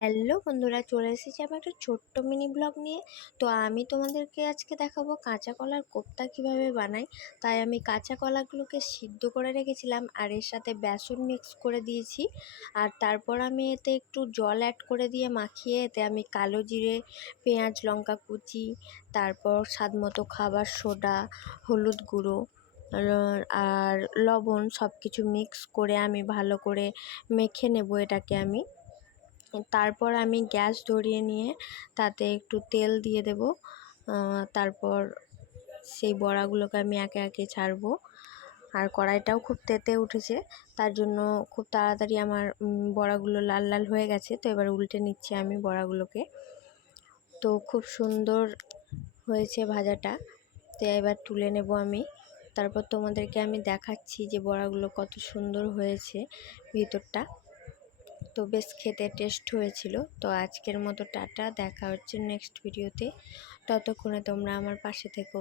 Hello বন্ধুরা, চলে এসেছি আমি একটা ছোট্ট মিনি ব্লগ নিয়ে। তো আমি তোমাদেরকে আজকে দেখাবো কাঁচা কলার কোপ্তা কিভাবে বানাই। তাই আমি কাঁচা কলাগুলোকে সিদ্ধ করে রেখেছিলাম আর এর সাথে বেসন মিক্স করে দিয়েছি। আর তারপর আমি এতে একটু জল অ্যাড করে দিয়ে মাখিয়ে এতে আমি কালো জিরে, পেঁয়াজ, লঙ্কা কুচি, তারপর স্বাদ মতো খাবার সোডা, হলুদ গুঁড়ো আর লবণ সব কিছু মিক্স করে আমি ভালো করে মেখে নেব এটাকে আমি। তারপর আমি গ্যাস ধরিয়ে নিয়ে তাতে একটু তেল দিয়ে দেব। তারপর সেই বড়াগুলোকে আমি একে একে ছাড়বো। আর কড়াইটাও খুব তেতে উঠেছে, তার জন্য খুব তাড়াতাড়ি আমার বড়াগুলো লাল লাল হয়ে গেছে। তো এবার উল্টে নিচ্ছি আমি বড়াগুলোকে। তো খুব সুন্দর হয়েছে ভাজাটা। তো এবার তুলে নেব আমি। তারপর তোমাদেরকে আমি দেখাচ্ছি যে বড়াগুলো কত সুন্দর হয়েছে ভিতরটা। তো বেশ খেতে টেস্ট হয়েছিল। তো আজকের মতো টাটা, দেখা হচ্ছে নেক্সট ভিডিওতে। ততক্ষণে তোমরা আমার পাশে থেকো।